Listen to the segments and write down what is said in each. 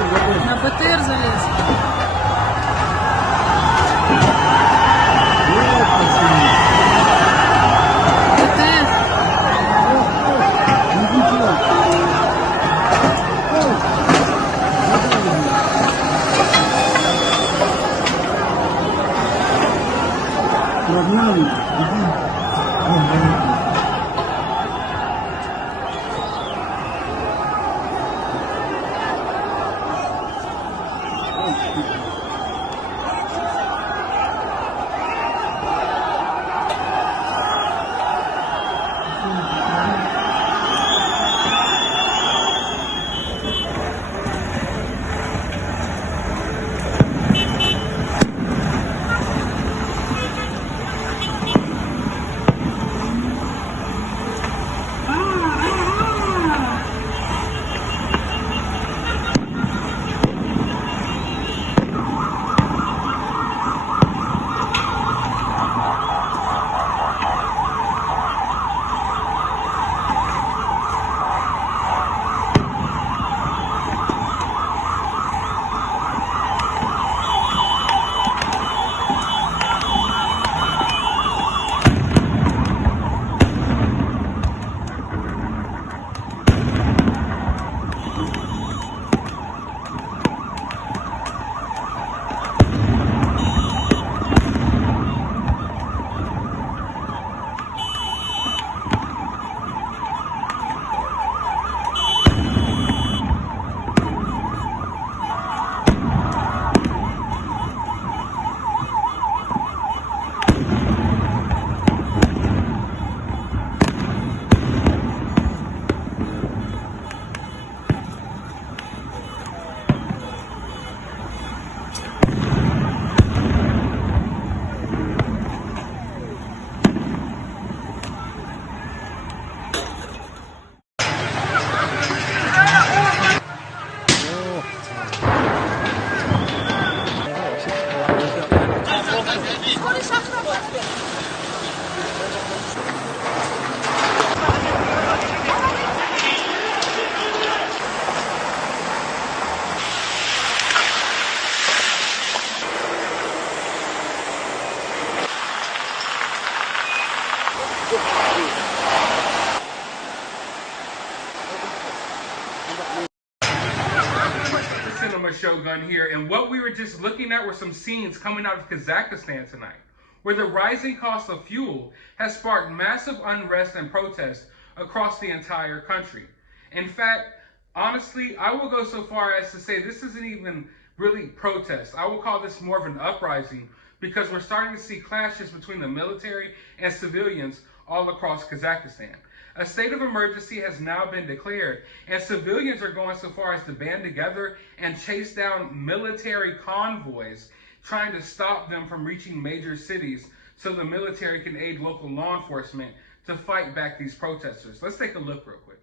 На БТР залез. Shogun here, and what we were just looking at were some scenes coming out of Kazakhstan tonight, where the rising cost of fuel has sparked massive unrest and protest across the entire country. In fact, honestly, I will go so far as to say this isn't even really protest. I will call this more of an uprising, because we're starting to see clashes between the military and civilians all across Kazakhstan. A state of emergency has now been declared, and civilians are going so far as to band together and chase down military convoys, trying to stop them from reaching major cities so the military can aid local law enforcement to fight back these protesters. Let's take a look real quick.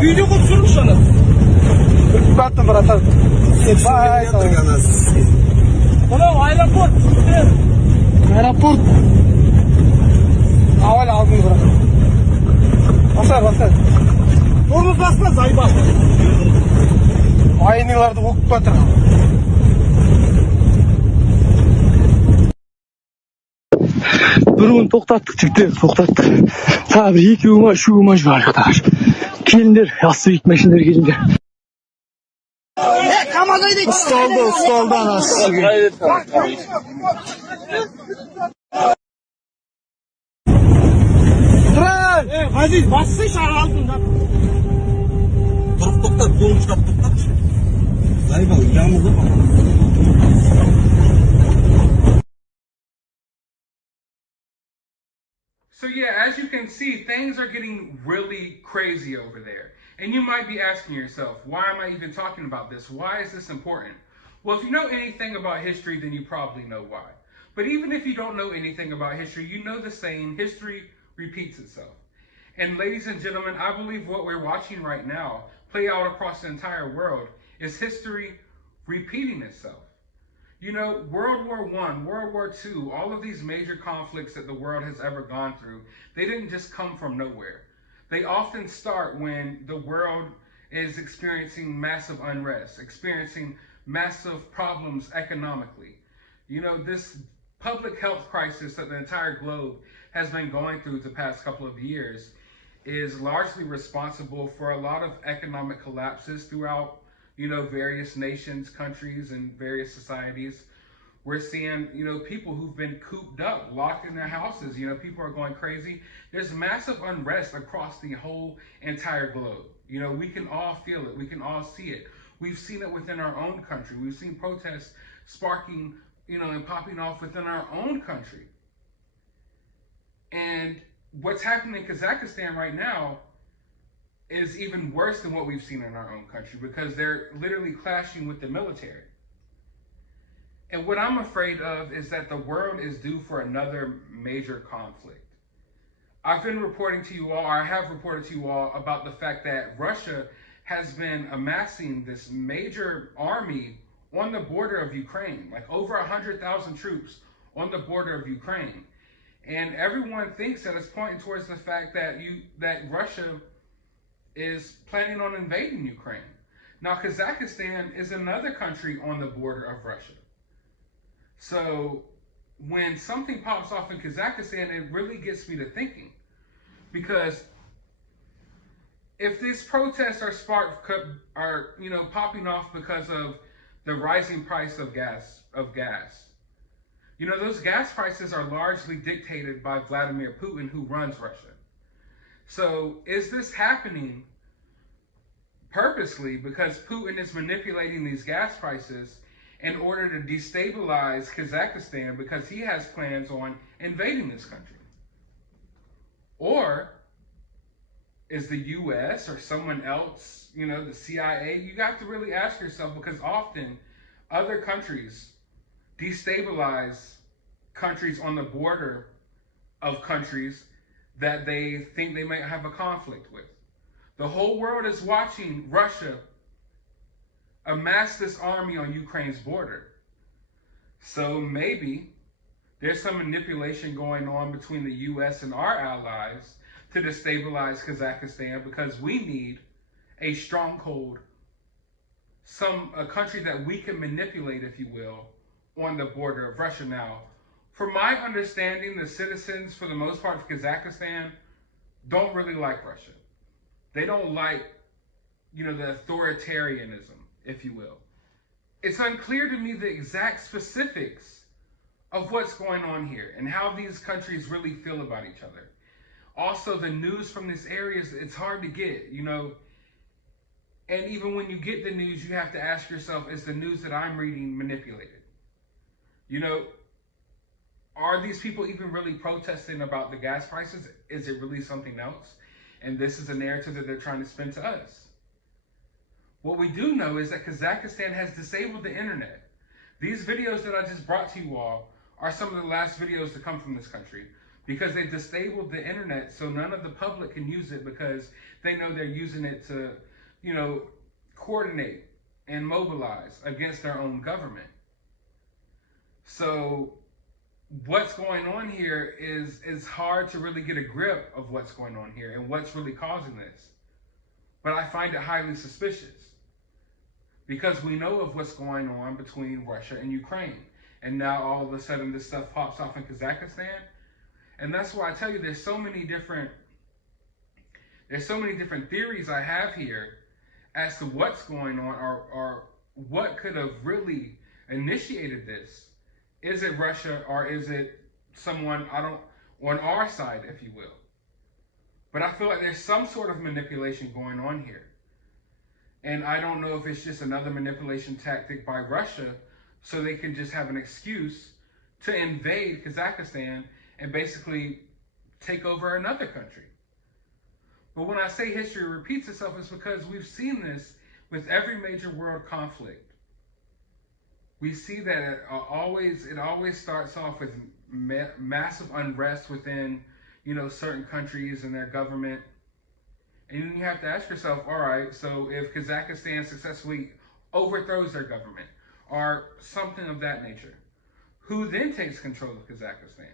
Videoga tushirmish ana. Batni bratan. Mana aeroport. Aeroport. Avval aldin bratan. Basar. Tormoz basma, zaybas. Aynilarni o'qib batır. Durun to'xtatdik, jigitlar, to'xtatdik. Sabir, 2 umaj var arkadaş. Gelinler, yassı büyük maşinler gelinler. Stolda anası. Duran! Aziz, bassın şarı altında. Durup toktat, dolmuşlar toktat. Zayıf yağmurda bak. So yeah, as you can see, things are getting really crazy over there. And you might be asking yourself, why am I even talking about this? Why is this important? Well, if you know anything about history, then you probably know why. But even if you don't know anything about history, you know the saying, history repeats itself. And ladies and gentlemen, I believe what we're watching right now play out across the entire world? Is history repeating itself? You know, World War I, World War II, all of these major conflicts that the world has ever gone through, they didn't just come from nowhere. They often start when the world is experiencing massive unrest, experiencing massive problems economically. You know, this public health crisis that the entire globe has been going through the past couple of years is largely responsible for a lot of economic collapses throughout, you know, various nations, countries, and various societies. We're seeing, you know, people who've been cooped up, locked in their houses. You know, people are going crazy. There's massive unrest across the whole entire globe. You know, we can all feel it. We can all see it. We've seen it within our own country. We've seen protests sparking, you know, and popping off within our own country. And what's happening in Kazakhstan right now is even worse than what we've seen in our own country, because they're literally clashing with the military. And what I'm afraid of is that the world is due for another major conflict. I've been reporting to you all, or I have reported to you all, about the fact that Russia has been amassing this major army on the border of Ukraine, like over 100,000 troops on the border of Ukraine. And everyone thinks that it's pointing towards the fact that Russia is planning on invading Ukraine. Now, Kazakhstan is another country on the border of Russia. So when something pops off in Kazakhstan, it really gets me to thinking. Because if these protests are popping off because of the rising price of gas, you know, those gas prices are largely dictated by Vladimir Putin, who runs Russia. So is this happening purposely because Putin is manipulating these gas prices in order to destabilize Kazakhstan because he has plans on invading this country? Or is the US or someone else, you know, the CIA? You got to really ask yourself, because often other countries destabilize countries on the border of countries that they think they might have a conflict with. The whole world is watching Russia amass this army on Ukraine's border. So maybe there's some manipulation going on between the US and our allies to destabilize Kazakhstan, because we need a stronghold, a country that we can manipulate, if you will, on the border of Russia. Now, from my understanding, the citizens, for the most part, of Kazakhstan don't really like Russia. They don't like, you know, the authoritarianism, if you will. It's unclear to me the exact specifics of what's going on here and how these countries really feel about each other. Also, the news from these areas, it's hard to get, you know. And even when you get the news, you have to ask yourself, is the news that I'm reading manipulated? You know, are these people even really protesting about the gas prices? Is it really something else? And this is a narrative that they're trying to spin to us. What we do know is that Kazakhstan has disabled the internet. These videos that I just brought to you all are some of the last videos to come from this country, because they've disabled the internet so none of the public can use it, because they know they're using it to, you know, coordinate and mobilize against their own government. So what's going on here is hard to really get a grip of what's going on here and what's really causing this. But I find it highly suspicious, because we know of what's going on between Russia and Ukraine. And now all of a sudden this stuff pops off in Kazakhstan. And that's why I tell you there's so many different theories I have here as to what's going on, or what could have really initiated this. Is it Russia, or is it someone on our side, if you will? But I feel like there's some sort of manipulation going on here. And I don't know if it's just another manipulation tactic by Russia so they can just have an excuse to invade Kazakhstan and basically take over another country. But when I say history repeats itself, it's because we've seen this with every major world conflict. We see that it always starts off with massive unrest within, you know, certain countries and their government. And then you have to ask yourself, all right, so if Kazakhstan successfully overthrows their government or something of that nature, who then takes control of Kazakhstan?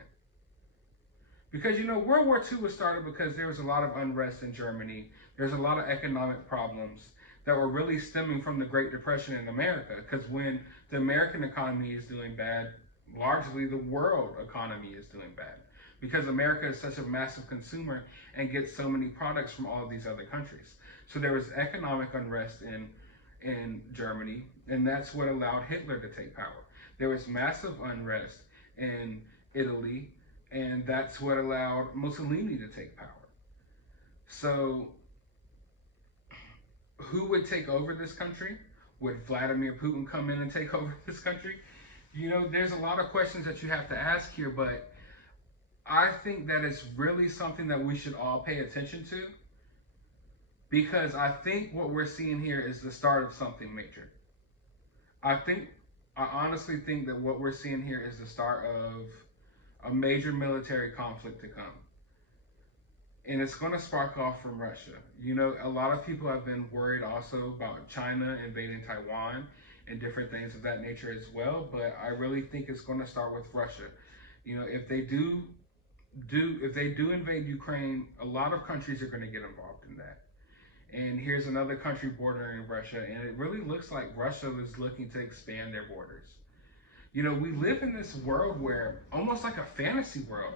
Because, World War II was started because there was a lot of unrest in Germany. There's a lot of economic problems that were really stemming from the Great Depression in America. Because when the American economy is doing bad, largely the world economy is doing bad. Because America is such a massive consumer and gets so many products from all of these other countries. So there was economic unrest in Germany, and that's what allowed Hitler to take power. There was massive unrest in Italy, and that's what allowed Mussolini to take power. So who would take over this country? Would Vladimir Putin come in and take over this country? There's a lot of questions that you have to ask here, but I think that it's really something that we should all pay attention to, because I think what we're seeing here is the start of something major. I honestly think that what we're seeing here is the start of a major military conflict to come. And it's going to spark off from Russia. A lot of people have been worried also about China invading Taiwan and different things of that nature as well. But I really think it's going to start with Russia. If they do invade Ukraine, a lot of countries are going to get involved in that. And here's another country bordering Russia, and it really looks like Russia is looking to expand their borders. We live in this world where, almost like a fantasy world,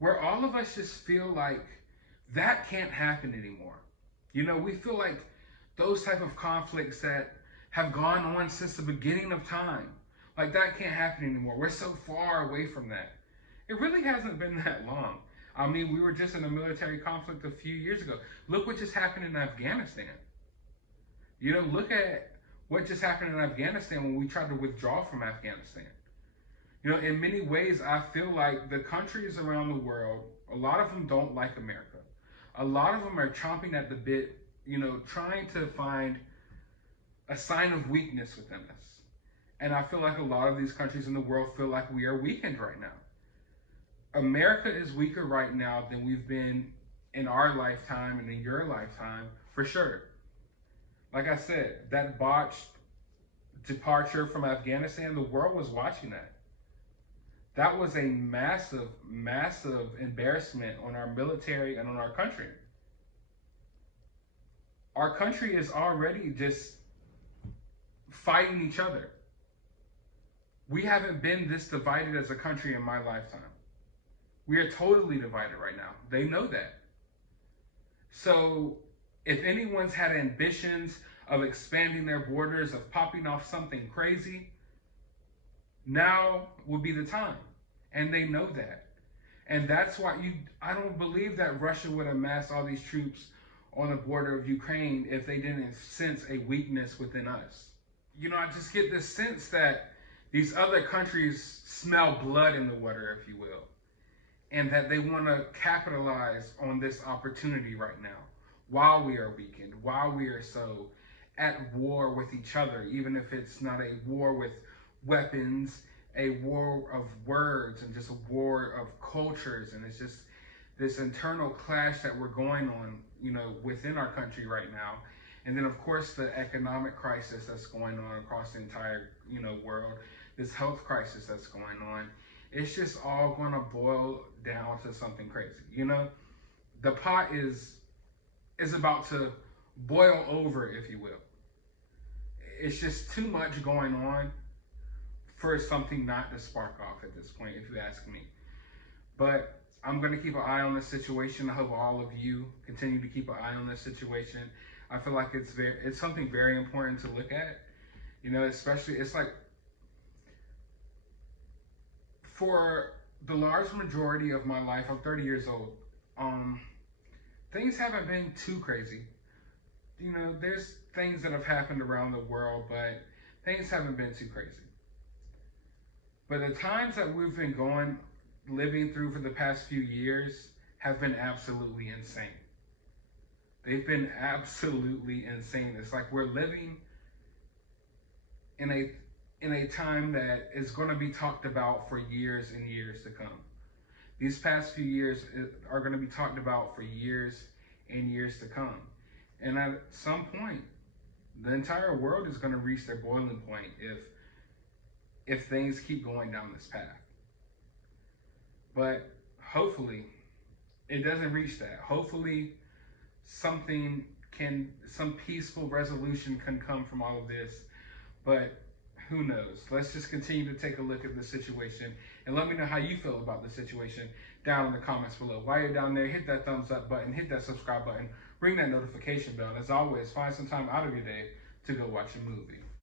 where all of us just feel like that can't happen anymore. We feel like those type of conflicts that have gone on since the beginning of time, like that can't happen anymore. We're so far away from that. It really hasn't been that long. I mean, we were just in a military conflict a few years ago. Look what just happened in Afghanistan. Look at what just happened in Afghanistan when we tried to withdraw from Afghanistan. In many ways, I feel like the countries around the world, a lot of them don't like America. A lot of them are chomping at the bit, trying to find a sign of weakness within us. And I feel like a lot of these countries in the world feel like we are weakened right now. America is weaker right now than we've been in our lifetime and in your lifetime, for sure. Like I said, that botched departure from Afghanistan, the world was watching that. That was a massive, massive embarrassment on our military and on our country. Our country is already just fighting each other. We haven't been this divided as a country in my lifetime. We are totally divided right now. They know that. So if anyone's had ambitions of expanding their borders, of popping off something crazy, now would be the time. And they know that. And that's why I don't believe that Russia would amass all these troops on the border of Ukraine if they didn't sense a weakness within us. I just get this sense that these other countries smell blood in the water, if you will, and that they want to capitalize on this opportunity right now while we are weakened, while we are so at war with each other, even if it's not a war with weapons, a war of words and just a war of cultures. And it's just this internal clash that we're going on, within our country right now. And then, of course, the economic crisis that's going on across the entire, world, this health crisis that's going on. It's just all going to boil down to something crazy. The pot is about to boil over, if you will. It's just too much going on for something not to spark off at this point, if you ask me. But I'm going to keep an eye on this situation. I hope all of you continue to keep an eye on this situation. I feel like it's something very important to look at. Especially, it's like, for the large majority of my life, I'm 30 years old. Things haven't been too crazy. There's things that have happened around the world, but things haven't been too crazy. But the times that we've been living through for the past few years have been absolutely insane. They've been absolutely insane. It's like we're living in a time that is going to be talked about for years and years to come. These past few years are going to be talked about for years in years to come. And at some point, the entire world is going to reach their boiling point if things keep going down this path. But hopefully, it doesn't reach that. Hopefully, some peaceful resolution can come from all of this. But who knows? Let's just continue to take a look at the situation and let me know how you feel about the situation down in the comments below. While you're down there, hit that thumbs up button, hit that subscribe button, ring that notification bell. And as always, find some time out of your day to go watch a movie.